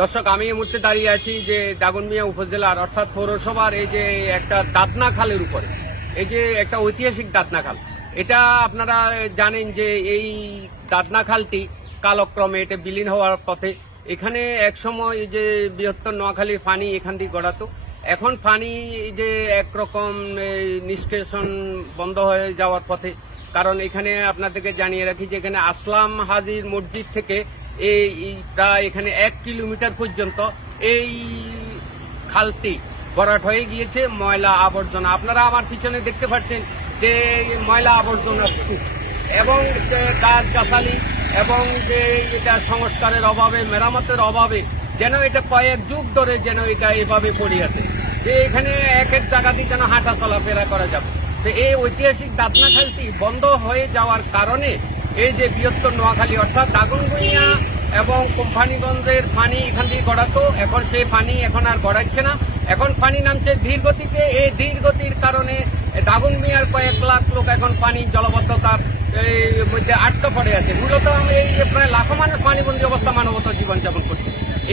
দর্শক, আমি এই মুহূর্তে দাঁড়িয়ে আছি যে দাগনমিয়া উপজেলার, অর্থাৎ পৌরসভার এই যে একটা দাতনা খালের উপরে। এই যে একটা ঐতিহাসিক দাতনা খাল। এটা আপনারা জানেন যে এই দাতনা খালটি কালক্রমে এটা বিলীন হওয়ার পথে এখানে একসময় এই যে বৃহত্তর নোয়াখালীর পানি এখান দিয়ে গড়াতো। এখন পানি যে একরকম নিষ্কাশন বন্ধ হয়ে যাওয়ার পথে। কারণ এখানে আপনাদেরকে জানিয়ে রাখি যে এখানে আসলাম হাজির মসজিদ থেকে এই প্রায় এখানে এক কিলোমিটার পর্যন্ত এই খালটি ভরাট হয়ে গিয়েছে, ময়লা আবর্জনা। আপনারা আমার পিছনে দেখতে পাচ্ছেন যে ময়লা আবর্জনা স্তূপ এবং যে গাছ গাছালি এবং যে এটা সংস্কারের অভাবে, মেরামতের অভাবে যেন এটা কয়েক যুগ ধরে যেন এটা এভাবে পড়ে আছে। যে এখানে এক এক জায়গাতেই যেন হাঁটা চলাফেরা করা যাবে। তো এই ঐতিহাসিক দাতনা খালটি বন্ধ হয়ে যাওয়ার কারণে এই যে বৃহত্তর নোয়াখালী, অর্থাৎ দাগনভূঞা এবং কোম্পানিগঞ্জের পানি এখান দিয়ে গড়াতো। এখন সেই পানি এখন আর গড়াচ্ছে না। এখন পানি নামছে ধীর গতিতে এই ধীর গতির কারণে দাগুন মিয়ার কয়েক লাখ লোক এখন পানি জলবদ্ধতার মধ্যে আটকা পড়ে আছে। মূলত এই যে প্রায় লাখো মানুষ পানিবন্দী অবস্থা মানবত জীবনযাপন করছে।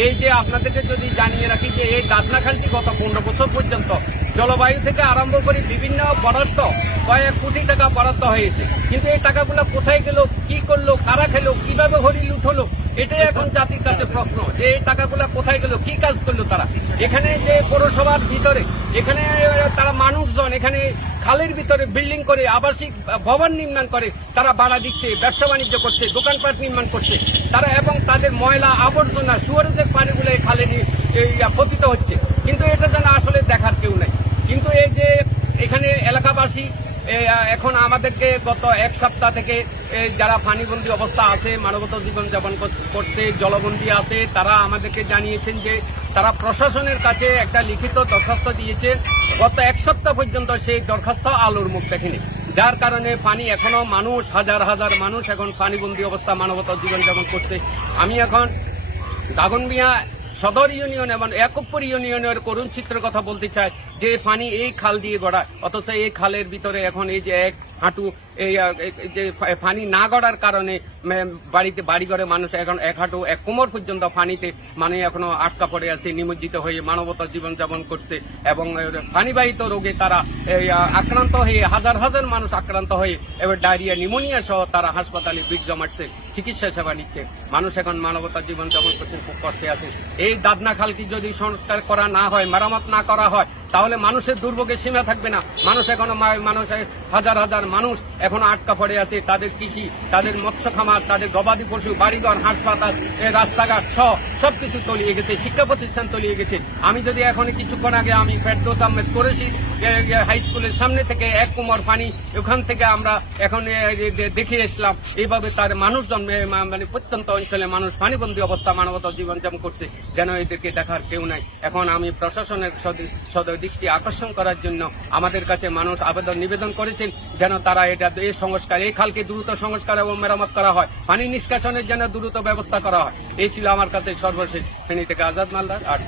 এই যে আপনাদেরকে যদি জানিয়ে রাখি যে এই দাদনা খালটি গত পনেরো বছর পর্যন্ত জলবায়ু থেকে আরম্ভ করে বিভিন্ন বরাদ্দ কয়েক কোটি টাকা বরাদ্দ হয়েছে। কিন্তু এই টাকাগুলো কোথায় গেল, কি করল, কারা খেলো, কীভাবে হরি লুট হলো, এটাই এখন জাতির কাছে প্রশ্ন যে এই টাকাগুলো কোথায় গেল, কি কাজ করল তারা? এখানে যে পৌরসভার ভিতরে, এখানে তারা মানুষজন, এখানে খালের ভিতরে বিল্ডিং করে, আবাসিক ভবন নির্মাণ করে, তারা ভাড়া দিচ্ছে, ব্যবসা বাণিজ্য করছে, দোকানপাট নির্মাণ করছে। তারা এবং তাদের ময়লা, আবর্জনা, সুয়ারেজের পানিগুলো এই খালে পতিত হচ্ছে। কিন্তু এটা যেন আসলে দেখার কেউ নাই। কিন্তু এই যে এখানে এলাকাবাসী এখন আমাদেরকে গত এক সপ্তাহ থেকে যারা পানিবন্দী অবস্থা আছে, মানবত জীবনযাপন কর- করছে, জলবন্দী আছে, তারা আমাদেরকে জানিয়েছেন যে তারা প্রশাসনের কাছে একটা লিখিত দরখাস্ত দিয়েছে। গত এক সপ্তাহ পর্যন্ত সেই দরখাস্ত আলোর মুখ দেখেনি। যার কারণে পানি এখনও মানুষ, হাজার হাজার মানুষ এখন পানিবন্দী অবস্থা, মানবত জীবনযাপন করছে। আমি এখন দাগনমিয়া সদর ইউনিয়ন এবং একপ্পর ইউনিয়নের করুণ চিত্রের কথা বলতে চাই, যে পানি এই খাল দিয়ে গড়ায়, অথচ এই খালের ভিতরে এখন এই যে এক হাঁটু এই যে পানি না গড়ার কারণে বাড়িতে বাড়িঘরে মানুষ এখন এক হাঁটু এক কোমর পর্যন্ত পানিতে মানে এখনও আটকা পড়ে আছে নিমজ্জিত হয়ে মানবতা জীবনযাপন করছে এবং আহ, পানিবাহিত রোগে তারা আক্রান্ত হয়ে হাজার হাজার মানুষ আক্রান্ত হয়ে এবার ডায়রিয়া নিমোনিয়া সহ তারা হাসপাতালে ভিড় জমাচ্ছে চিকিৎসা সেবা নিচ্ছে। মানুষ এখন মানবতা জীবনযাপন করছে খুব কষ্টে আছে। এই দাদনা খালটি যদি সংস্কার করা না হয় মেরামত না করা হয় তাহলে মানুষের দুর্ভোগের সীমা থাকবে না। মানুষ এখনও মানুষ হাজার হাজার মানুষ এখনও আটকা পড়ে আছে, তাদের কৃষি, তাদের মৎস্য খামার, তাদের গবাদি পশু, বাড়িঘর, হাসপাতাল রাস্তাঘাট সহ সবকিছু তলিয়ে গেছে, শিক্ষা প্রতিষ্ঠান তলিয়ে গেছে। আমি যদি এখন কিছুক্ষণ আগে আমি ফেরদোস আহমেদ করেছি হাই স্কুলের সামনে থেকে এক কুমার পানি, ওখান থেকে আমরা এখন দেখে এসলাম, এইভাবে তার মানুষজন মানে প্রত্যন্ত অঞ্চলে মানুষ পানিবন্দী অবস্থা মানবতা জীবনযাপন করছে, যেন এদেরকে দেখার কেউ নাই। এখন আমি প্রশাসনের সদ- সদয় দৃষ্টি আকর্ষণ করার জন্য আমাদের কাছে মানুষ আবেদন নিবেদন করেছেন, যেন তারা এটা এই সংস্কার, এই খালকে দ্রুত সংস্কার এবং মেরামত করা হয় পানি নিষ্কাশনের জন্য দ্রুত ব্যবস্থা করা হয় এই ছিল আমার কাছে সর্বশেষ শ্রেণি থেকে আজাদ মালদার আর।